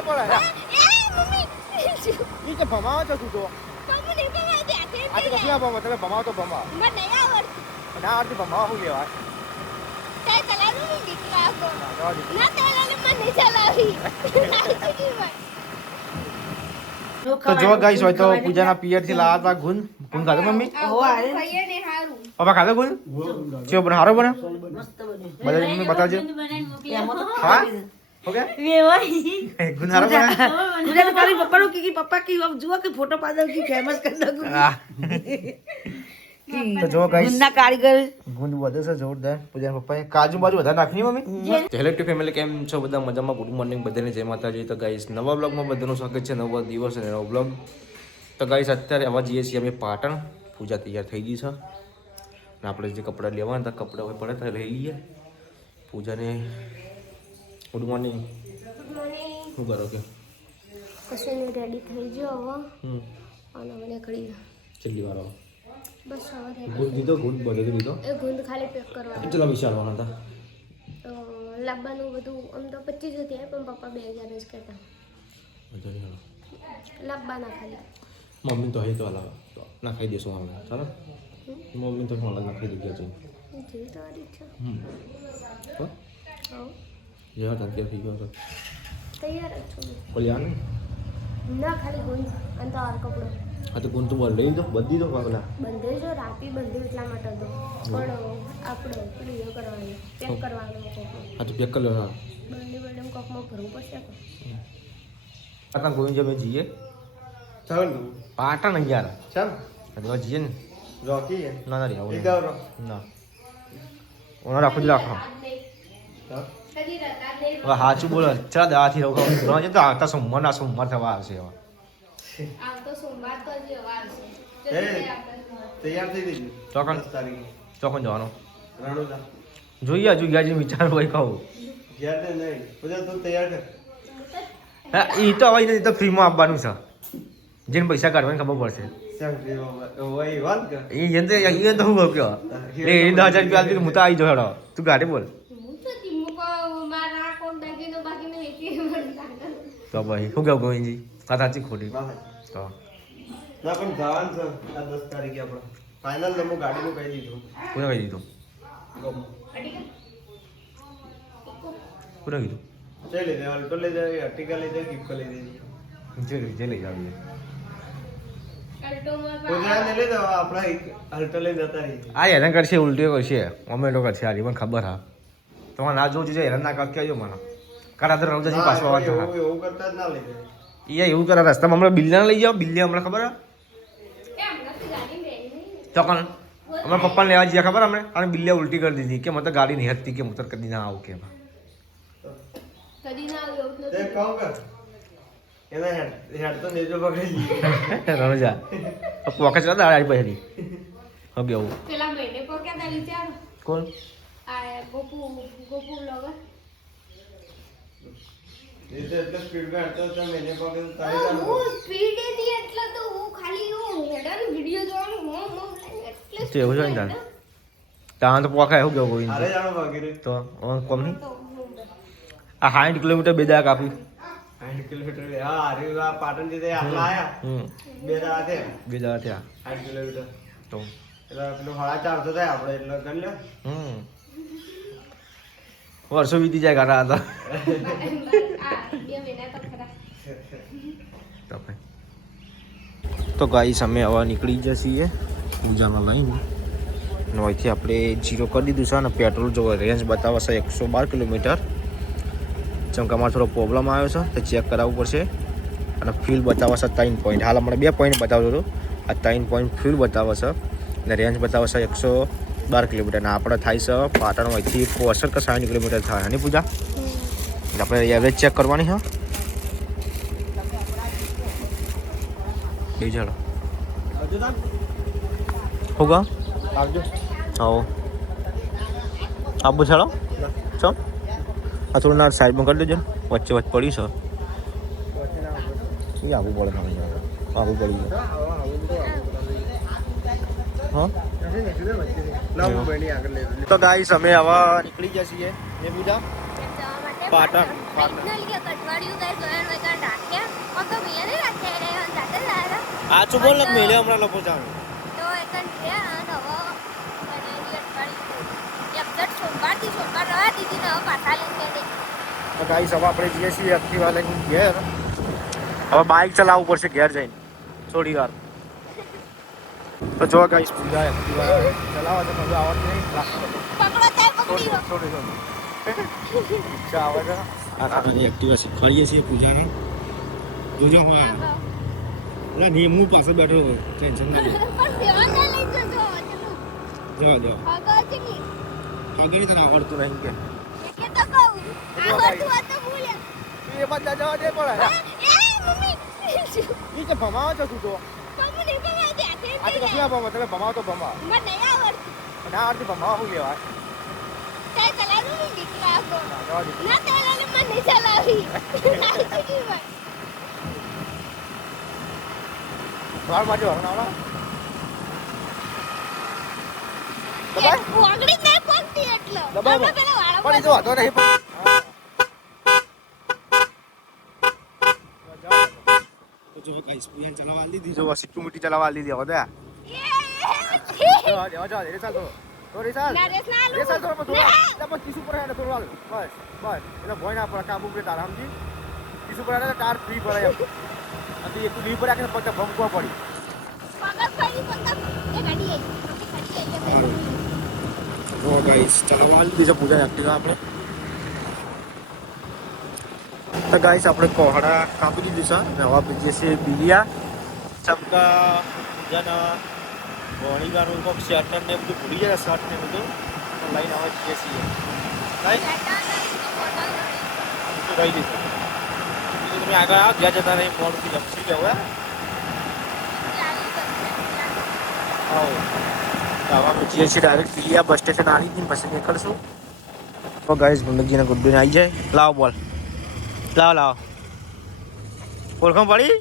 નહીં પડે મમ્મી ઈ કે ભમાવો છો તું તો મમ્મી નહીં ભમાય દે આ તો કશું ભમાવો તમે ભમાવો તો ભમાવો મને નહીં આવડતું ના આવડતું ભમાવો શું લેવાય તે ચલાવવું નહીં દીકરા કો જવા દે ના તે મને નહીં ચલાવી તો જો ગાઈસ હોય તો પૂજાના પિયર થી લાયા હતા ગુંદ ખાધો મમ્મી ખાઈએ ને હારું પપ્પા ખાધો ગુંદ ચેવો બને હારો બને બધા મમ્મી બતાવજો હા ઓકે ગુંદ હારો બને मुझे तो खाली पप्पा लोग की पप्पा की अब जुआ के फोटो पादल की फेमस कर दो તો જો ગાઈસ गुन्ना कारीगर ગુંદ વધે છે જોરદાર પૂજાના પપ્પાએ કાજુ બાજુ વધારે નાખી મમ્મી હેલો ટુ ફેમિલી કેમ છો બધા મજામાં ગુડ મોર્નિંગ બધાને જય માતાજી તો ગાઈસ નવા બ્લોગમાં બધાનું સ્વાગત છે નવો દિવસ અને નવો બ્લોગ તો ગાઈસ અત્યારે આવા જઈએ છીએ અમે પાટણ પૂજા તૈયાર થઈ ગઈ છે અને આપણે જે કપડાં લેવાના હતા કપડાં હવે પડે તો લઈ લઈએ પૂજાને ગુડ મોર્નિંગ શું કરો કે કશું રેડી થઈ ગયો હવે હમ અને મને ખડી છેલ્લી વાર બસ હવે ગુંદ દીધો ગુંદ બધો દીધો એ ગુંદ ખાલી પેક કરવાનો કેટલા વિચારવાના હતા તો લાવવાનું બધું આમ તો 25 હતી પણ પપ્પા 2000 જ કહેતા લાવવાના ખાલી મમ્મી તો અહીં તો હલાવ ના ખાઈ દેશું અમે ચાલો મમ્મી તો અલગ નાખી દીધી છે જેવી તમારી ઈચ્છા તો હા જેવા તંત્ર થઈ ગયો તો તૈયાર જ છું બોલી આને ના ખાલી ગુંદ અને તો કપડો હા તો ગુંદ તો બોલ લઈ દો બધી દો પાગલા બંધે જો રાતી બંધે એટલા માટે હતો પણ આપણો પેલું એ કરવાનું પેક કરવાનું કપડો હા તો પેક કરી લો હા બંને કપમાં ભરવું પડશે પાટણ ગોવિંદ અમે જઈએ ચાલ પાટણ યાર ચાલ હજુ જઈએ ને રોકી ના ના આવું એક દાવ ના ઓના રાખો જ રાખો કદી રતા દે હવે સાચું બોલો ચા દાથી રહો ઘણા જતા આવતા સોમવાર થવા આવશે હવે આમ તો સોમવાર તો જ વાર છે એ તૈયાર થઈ ગઈ ચોકન 10 તારીખે ચોકન જવાનું રણોદા જોઈએ હજુ ગયા વિચાર હોય કહું ગયા તે નહીં પૂજા તું તૈયાર કર હા એ તો હવે એ તો ફ્રીમાં આપવાનું છે જેને પૈસા કાઢવાની ખબર પડશે ચાલ રે ઓય વાત કર એ તો હું કહ્યો એ 10,000 રૂપિયા આપી હું તો આવી જાઉં હેડો તું ગાડી બોલ હું તો તીમકો મારા કોણ દાગીનો બાકીનો એકી મને તો ભાઈ શું કહું ગોવિંદજી વાત સાચી ખોટી ના તો ના પણ જવાનું છે આ 10 તારીખે આપણે ફાઇનલ તો હું ગાડીનું કહી દીધું કોને કહી દીધું કોને કીધું ચાલ લે અલ્ટો લઈ જાય અર્ટિકા લઈ જાય ગિફ્ટ લઈ જાય જે લઈ આવીએ પૂજા ને લઈ જાવ આપણે અલ્ટો લઈ જતા રહી આ હેરાન કરશે ઉલટીઓ કરશે મોમેન્ટો કરશે આ મને ખબર હા તમારે ના જોવું જોઈએ હેરાન ના કરતી આવજો મને કાઢા તો રમતા પાછું આવવાનું એવું કરતા જ ના લઈ જાય એ એવું કરે રસ્તામાં હમણાં બિલ્લાને લઈ જાઓ બિલ્લી હમણાં ખબર તો કોણ હમણાં પપ્પાને લેવા જઈએ ખબર હમણાં અને બિલ્લીએ ઉલટી કરી દીધી કે મને ગાડી નહીં હતી કે મુતર કદી ના આવું કે કદી ના આવ્યો તે કહું કર એના હેડ તો નેજો પકડી રણજા વખત ચલા દાડા પહેરી હવે આવું પેલા મહિને પોક્યા તા વિચારો કોણ આ ગોપુ બ્લોગર એ તો એટલે સ્પીડમાં હટતો તો મેને પકડી તારી ચાલુ હું સ્પીડ હતી એટલે તો હું ખાલી હું હેડર વિડિયો જોવાનું એટલે તો એવું છે ને તાર ત્યાં તો પોખાય એવું કેવું અરે જાણો વગેરે તો કોમ નહીં આ 60 કિલોમીટર બે દાડા કાપી 60 કિલોમીટર હા અરે આ પાટણ થી આટલા આયા બે દાડા છે બે દાડા થયા 60 કિલોમીટર તો એટલે પેલું 450 થાય આપણે એટલે કરી લ્યો વર્ષો વીતી જાય ગાડા હતા તો ગાઈસ અમે હવે નીકળી જઈએ છીએ પૂજામાં લઈને અહીંથી આપણે જીરો કરી દીધું છે અને પેટ્રોલ જો રેન્જ બતાવે છે 112 કિલોમીટર જેમ કે અમારે થોડો પ્રોબ્લેમ આવ્યો છે તો ચેક કરાવવું પડશે અને ફ્યુલ બતાવે છે 3 પોઈન્ટ હાલ હમણાં 2 પોઈન્ટ બતાવતો હતો આ 3 પોઈન્ટ ફ્યુલ બતાવે છે અને રેન્જ બતાવે છે 112 કિલોમીટર અને આપણે થાય છે પાટણ અહીંથી 65 કે 60 કિલોમીટર થાય અને પૂજા એટલે આપણે એવરેજ ચેક કરવાની છે બે ચાલો હોગા આવજો આવો આબુ ચાલો ચો આ થોડું ના સાઈડમાં કરી દેજો વચ્ચે વચ્ચે પડી છે એ આવું પડે આવું પડી હા તો ગાઈસ અમે હવે નીકળી ગયા છીએ એ પૂજા પાટણ કટવાડિયું ગાઈસ આ ચું બોલ ને મેલે હમણાં લપો જાણ તો એકન છે અને હવે બનેલી અઠવાડિયું એકદમ સોમવારથી સોમવાર રવા દીધી ને હવે પાછા લઈને દે તો ગાઈસ હવે આપણે જઈએ છીએ એક્ટિવા લઈને ઘેર હવે બાઇક ચલાવવું પડશે ઘેર જઈને થોડી વાર તો જો ગાઈસ પૂજા એક્ટિવા ચલાવવા તો મજા આવતી નહીં પકડો ત્યાં પકડી થોડી ઈચ્છા આવે છે આ આપણે એક્ટિવા શીખવાડીએ છીએ પૂજાને જોજો હા એટલે હું પાસે બેઠો ટેન્શન ના લે પણ ધ્યાન ના લઈ જજો જવા દો આગળ ચલી આગળ તને આવડતું નહીં કે કે તો કહું આવડતું આ તો ભૂલે એ બાદ જવા દે પડે એ મમ્મી ઈ કે ભમાવો છો તું તો મમ્મી નહીં તો આ દેખે આ તો કશું ભમાવો તમે ભમાવો તો ભમાવો મને નહીં આવડતું ના આવડતી ભમાવો શું લેવાય કાઈ ચલાવવું નહીં દીકરા કો ના જવા દે ના તેલાને મને નહીં ચલાવી ના ચીકી ભાઈ વાળ મારી હરણાવા વાગડી નહીં પગતી એટલો દબાવો. આમાં પેલા વાળા પણ એ તો વાંધો નહીં પણ તો જો ગાઈસ પૂજાને ચલાવવા લીધી જો સિક્યુરિટી ચલાવવા લીધી હવે દે જવા દે રે ચાલ તો રે ચાલ ના રેસ ના રે ચાલ તો થોડું પણ કિસુ પર આને થોડું હાલ બસ બસ એટલે ભોય ના પડે કાબુ પર તારા સમજી કિસુ પર આને ટાર ફ્રી પડે એમ અને એક ફ્રી પડે કે પત્તા ભમકો પડી પગલ ફરી પગલ એ ગાડી આવી ઓ ગાઈસ ચલાવવા લીધી છે પૂજા એક્ટિવા આપણે તો ગાઈસ આપણે કોહડા કાપી દીધું છે અને હવે આપણે જે છે બિલિયા ચમકા પૂજાના વણીગાનું કોક શર્ટ ને બધું ભૂલી જાય શર્ટ ને બધું લઈને આવે જઈએ છીએ લઈ રહી દીધું તમે આગળ આવો જ્યાં જતા નહીં મોડું જમશી કે હવે આવો તો હવે આપણે જઈએ છીએ ડાયરેક્ટ બિલિયા બસ સ્ટેશન આવી જઈને પછી નીકળશું તો ગાઈસ ગુંડકજીને ગુડ્ડુને આવી જાય લાવો બોલ લાવો ઓળખાણ પડી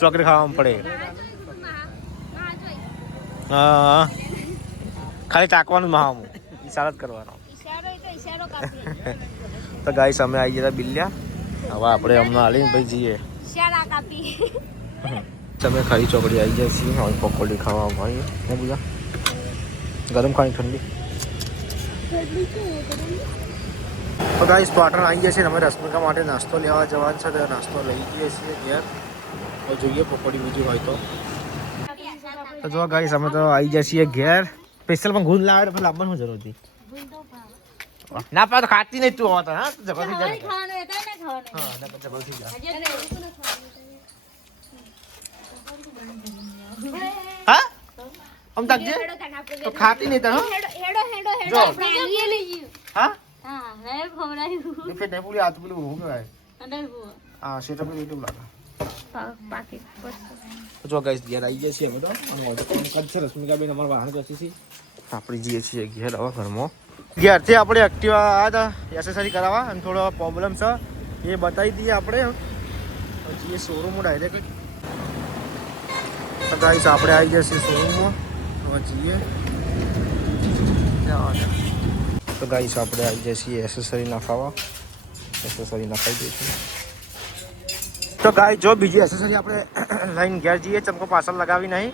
ચોકલેટ ખાવામાં પડે હા ખાલી ચાકવાનું મહામું ઈશારો જ કરવાનો ઈશારો કાપી તો ગાઈસ અમે આવી ગયા બિલિયા હવે આપણે હમણાં હાલીને ભાઈ જઈએ ઈશારા કાપી તમે ખાલી ચોકડી આવી જાય છીએ હવે પકોડી ખાવા ભાઈ ને બધા ગરમ ખાણી ઠંડી તો ગાઈસ પાટણ આવી ગયા છે અમે રશ્મિકા માટે નાસ્તો લેવા જવાનું છે તો નાસ્તો લઈ જઈએ છીએ ઘેર તો જોઈએ પકોડી બીજું હોય તો જો ગાઈસ અમે તો આવી જાય છીએ ઘેર સ્પેશિયલ પણ ગુંદ લાવે તો લાવવાની જરૂર હતી ના પાડો ખાતી નહીં તું હોતા હા જબરથી જાય ખાવાનું હતા ને ખાવાનું હા ના જબરથી જાય હા આમ તાકજે તો ખાતી નહીં તને હેડો જો. પ્રાણીએ લઈ ગયું હા હા હે ખવડાયું એ ફેર પેલી હાથ પેલું હું કહેવાય અને હા સેટા પેલું એટલું લાગે પાકી જો ગાઈસ ઘેર આવી ગયા છીએ અમે તો અને હવે તો કામ છે રશ્મિકાબેન અમારા વાહન જશે છે આપણે જઈએ છીએ ઘેર હવે ઘરમાં ઘેરથી આપણે એક્ટિવા આવ્યા હતા એસેસરી કરાવવા અને થોડો પ્રોબ્લેમ છે એ બતાવી દઈએ આપણે જઈએ શોરૂમમાં ડાયરેક્ટ તો ગાઈસ આપણે આવી ગયા છીએ શોરૂમમાં હવે જઈએ તો ગાઈસ આપણે આવી જાય છીએ એસેસરી નખાવા એસેસરી નખાઈ દઈશું તો ગાય જો બીજી એસેસરી આપણે લઈને ઘેર જઈએ ચમકો પાછળ લગાવી નહીં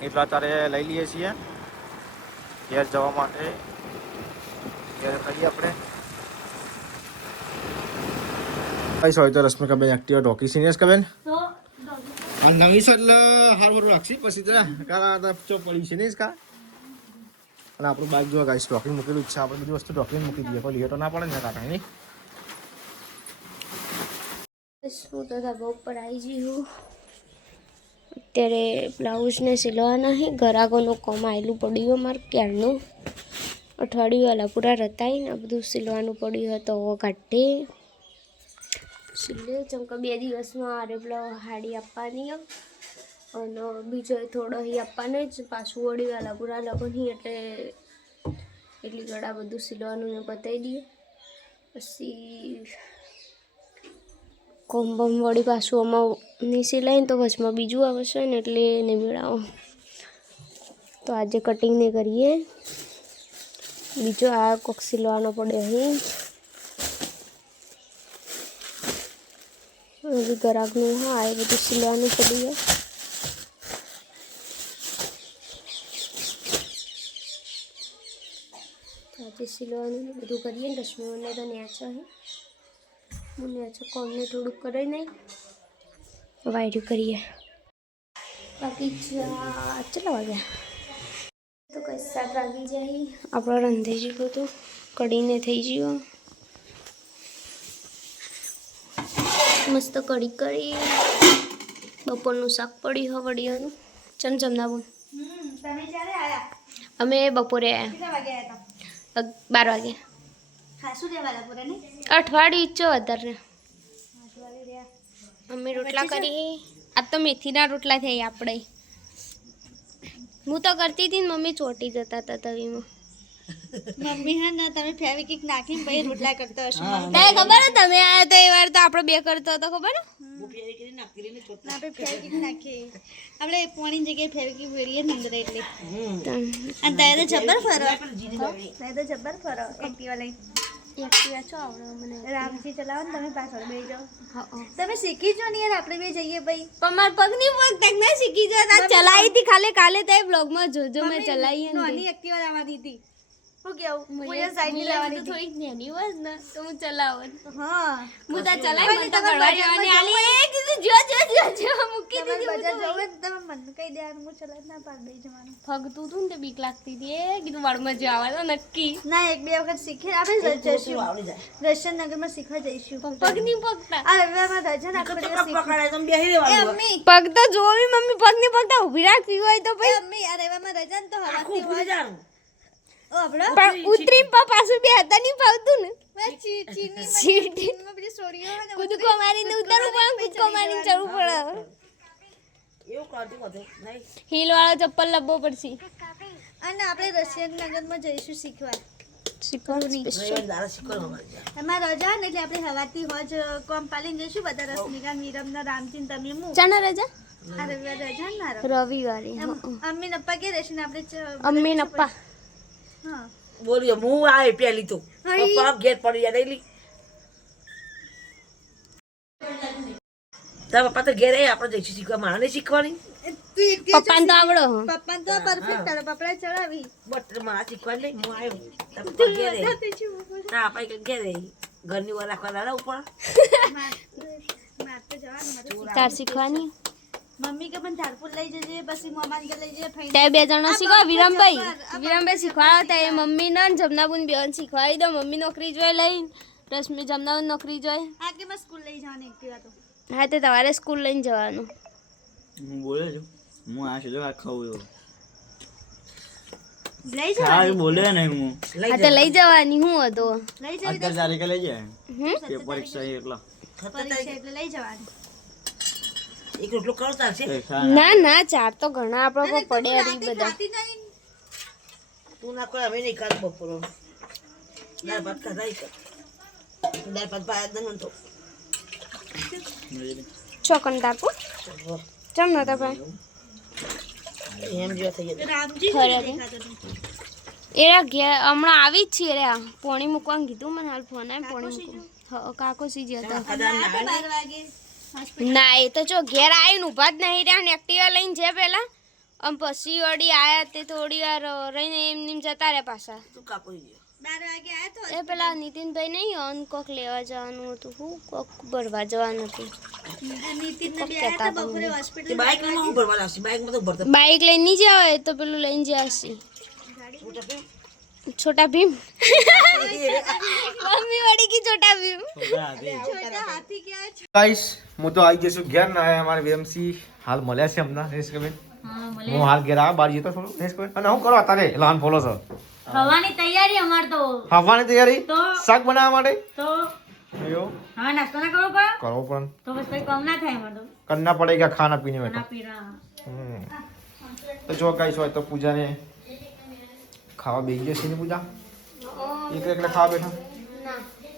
એટલે અત્યારે લઈ લઈએ છીએ ઘેર જવા માટે ઘેર કરીએ આપણે કઈ હોય તો રશ્મિકાબેન એક્ટિવા ઢોકી સિનિયર્સ કબેન આ નવી છે એટલે હારું રાખશી પછી તો કાલા ચો પડી છે નહીં કા અને આપણું બાઇક જોવા ગાઈસ ડોકિંગ મૂકેલું જ છે આપણે બધી વસ્તુ ડોકિંગ મૂકી દઈએ કોઈ લેટો ના પડે ને કાકા નહીં હું તો ધાબા ઉપર આવી ગઈ હું અત્યારે બ્લાઉઝને સિલવાના છે ગરાકોનું કોમ આવેલું પડ્યું મારે ક્યારનું અઠવાડિયું વાલા પૂરા રતાઈ ને આ બધું સિલવાનું પડ્યું હતું હવે કાઢે સિલે ચમકા 2 દિવસમાં આરે પેલો હાડી આપવાની અને બીજો થોડો અહીં આપવાનો જ પાછું વળી વાલા પૂરા લગન એટલે એટલી ગળા બધું સિલવાનું ને બતાવી દઈએ પછી કોમ્બમ વળી પાછું આમાં નહીં સિલાય ને તો વચમાં બીજું આવશે ને એટલે નહીં મેળાવો તો આજે કટિંગ નહીં કરીએ બીજો આ કોક સિલવાનો પડે અહીં બી ગરાકનું હા એ બધું સિલવાનું પડ્યું છે. આજે સિલવાનું બધું કરીએ ને રશ્મિઓને તો ન્યાચો હે હું ન્યાચો કોમને થોડુંક કરાવી નહીં વાયરું કરીએ. બાકી ચલા વાગ્યા તો કઈ 7 વાગી જાય. આપણો રંધી જેવું તો કઢીને થઈ ગયો. મસ્ત કઢી કરી. બપોરનું શાક પડ્યું હો વડિયાનું. ચમચમના બોલ. તમે ક્યારે આયા? અમે બપોરે કેટલા વાગે આયા હતા? 12 વાગે. ખાસું રહેવાના પૂરા નહીં? અઠવાડિયું ઈચ્છો વધારે. અઠવાડિયે રહ્યા. અમે રોટલા કરી. આ તો મેથીના રોટલા થઈ આપણે. હું તો કરતી હતી ને મમ્મી ચોટી જતા હતા તવીમાં. મમ્મી હા ને તમે ફેવિકિક નાખીને પછી રોટલા કરતા હશો. તને ખબર હે તમે આયા તો એ વાર તો આપણે બે કરતો હતો ખબર હે? આપણે ફેવિકિક નાખીએ. આપણે પોણીની જગ્યાએ ફેવિકિક વેરીએ ને અંદર એટલે. અને તારે તો જબ્બર ફરો. તારે તો જબ્બર ફરો એક્ટિવા લઈને. એક્ટિવા છો આવડે મને. રામજી ચલાવો ને તમે પાછળ બેસી જાઓ. હા તમે શીખી જો ને યાર આપણે બે જઈએ ભાઈ. પણ માર પગની પગ તક ના શીખી જતા. ચલાવી હતી ખાલી કાલે તે બ્લોગમાં જોજો મેં ચલાવી ને. નાની એક્ટિવા લાવવાની હતી. હું કેવું કોઈ સાઈડ લાવવાની હતી. થોડીક નાની હોય ને તો હું ચલાવત. હા હું તો ચલાવી મને તો કરવા જવાની આલી એ કીધું જો મૂકી તમે દીધી. બજાર જાવ ને તમે મને કહી દેવાનું હું ચલાવી ના પાડ દઈ જવાનું. ફગતું તું ને તે બીક લાગતી હતી એ કીધું વાળમાં જવા નક્કી. ના એક બે વખત શીખે આપણે જઈશું રશિયન નગરમાં શીખવા જઈશું. પગની પગતા આ રવિવારમાં રજા ને આપણે બધા શીખવું. એ અમ્મી પગ તો જોવી મમ્મી પગની પગતા ઊભી રાખવી હોય તો એ અમ્મી આ રવિવારમાં રજા ને તો હવાથી હોય. ઓ આપણો પણ ઉતરી પાછું બે હતા નહીં ફાવતું ને. ચીની બધી સ્ટોરીઓ હોય ને કૂદકો મારીને ઉતારવું પડે કૂદકો મારીને ચડવું પડે. હીલ વાળો ચપ્પલ લાવવો પડશે. અને આપણે રશિયન નગરમાં જઈશું શીખવા. શીખવાનું એમાં રજા ને એટલે આપણે હવાથી હોજ કોમ પાલીને જઈશું બધા રશ્મિકા નીરમ ને રામચીન તમે હું ચાના રજા આ રવિવાર રજા ને મારો રવિવારે અમ્મી નપ્પા કે રહેશે ને આપણે અમ્મી નપ્પા હા બોલ્યો હું આવે પેલી તો પપ્પા ઘેર પડી જાય ડેલી તારા પપ્પા તો ઘેર આપણે જઈશું શીખવા મારે શીખવાની પપ્પાને તો આવડો પપ્પા તો પરફેક્ટ તારા પપ્પા ચડાવી બટ મારા શીખવા લઈ હું આવ્યો તારા પપ્પા ઘેર ના આપણે ઘેર ઘરની વાર રાખવા દાડા ઉપર તાર શીખવાની મમ્મી કે પણ ધારપુર લઈ જજે પછી મમ્માન કે લઈ જજે ફઈ તે બે જણા શીખવા વિરમભાઈ શીખવાડો તે મમ્મી ને જમનાબુન બેન શીખવાડી દો મમ્મી નોકરી જોઈ લઈ રશ્મિ જમનાબુન નોકરી જોઈ આ કે મેં સ્કૂલ લઈ જવાની એકટીવા તો હા તે તમારે સ્કૂલ લઈને જવાનું હું બોલે છું હું આ છે આ ખાવું લઈ જવાની બોલે નહીં હું હા તે લઈ જવાની હું હતો લઈ જવી અત્યારે તારીખે લઈ જાય હમ કે પરીક્ષા એટલા પરીક્ષા એટલે લઈ જવાની એક રોટલો કરો ચાલશે ના ના ચાર તો ઘણા આપણા પર પડ્યા રહી બધા ખાતી નહીં તું ના કોઈ અમે નહીં ખાત બપોરો દાળ ભાત ખાધા દાળ ભાત ભાત તો ચોકન તાપુ ચમ નતા ભાઈ એમ જેવા થઈ ગયા રામજી ખરેખર. દેખાતો નહીં એરા ઘેર હમણાં આવી જ છીએ રે પોણી મૂકવાનું કીધું મને હાલ ફોન આવે પોણી મૂકવું કાકો સીજી હતા 12 વાગે ના એ તો જો ઘેર આવીને ઊભા જ નહીં રહ્યા ને એક્ટિવા લઈને છે પેલા આમ પછી વળી આયા તે થોડી વાર રહીને એમ જતા રહ્યા પાછા તું કાકો ગયો 12 વાગે આયા તો એ પેલા નીતિનભાઈ નહીં અન કોક લેવા જવાનું હતું હું કોક ભરવા જવાનું હતું નીતિન ને બે આયા તો બપોરે હોસ્પિટલ તે બાઈક માં હું ભરવા લાવશે બાઈક માં તો ભરતા બાઇક લઈને નહીં જવાય તો પેલું લઈને જશે છોટા ભીમ મમ્મી વળી કી છોટા ભીમ છોટા હાથી કે આયા ગાઈસ હું તો આવી જઈશું ઘેર ના અમારે વીએમસી હાલ મળ્યા છે હમણાં રેશકબેન હું હાલ ઘેર આ બાર જતો થોડું રેશકબેન અને હું કરો અત્યારે લાન ફોલો છો ખાવાની તૈયારી અમાર તો ખાવાની તૈયારી શાક બનાવવા માટે તો એવું હા નાસ્તો ના કરવો પડે કરવો પણ તો બસ કઈ કમ ના થાય અમાર તો करना पड़ेगा खाना पीने में तो પીરા तो जो गाइस હોય તો પૂજાને ખાવા બેસી જશે ને પૂજા એકલે ખાવા બેઠા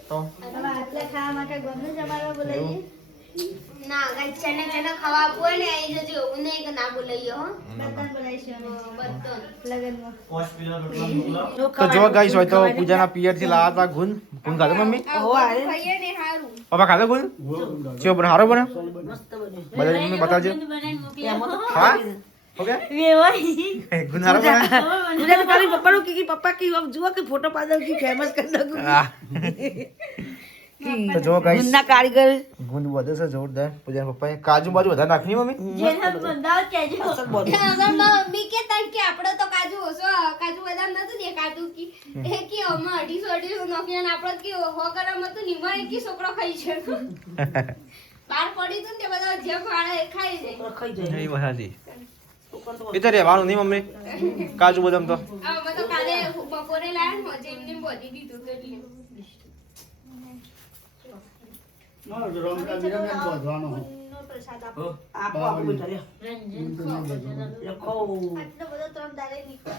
તો આટલા ખાવા માટે ગમે જ અમારો બોલાવીએ ના ગાઈસ ચને ચને ખાવા આપવું હોય ને આવી જજો એવું નહીં કે ના બોલાઈએ હો બર્તન બનાવીશું બર્તન લગનમાં તો જો ગાઈસ હોય તો પૂજાના પિયર થી લાયા હતા ગુંદ ખાધો મમ્મી ખાઈએ ને હારું પપ્પા ખાધો ગુંદ ચેવો બને હારો બને મસ્ત બને બધા મમ્મી બતાવજો એમાં તો હા ઓકે ગુંદ હારો બને પૂજા તો ખાલી પપ્પાનું કી પપ્પા કી આમ જુઓ કે ફોટો પાડો કી ફેમસ કરી દઉં હા. તો જો ગાઈસ ગુંદના કારીગર ગુંદ વધે છે જોરદાર પૂજાના પપ્પાએ કાજુ બાજુ વધારે નાખી મમ્મી અસલ બોલ મમ્મી કે તન કે આપણો તો કાજુ ઓછો કાજુ બદામ નતું દેખાતું કે એ કે અમાર 250 નોકિયા આપણો કે હો ગરમ હતું નિમા એક છોકરો ખાઈ છે બાર પડી તું ને તે બધા જે ફાળે એ ખાઈ જાય ખાઈ જાય એ મસાજી એ તો રહેવાનું નહીં મમ્મી કાજુ બદામ તો આ મેં તો કાલે બપોરે લાયા ને મજે એમને બોધી દીધું તો એટલે પ્રસાદ આપો આપો બેટા લે લખો આટલો બધો ત્રણ દાડે નીકળે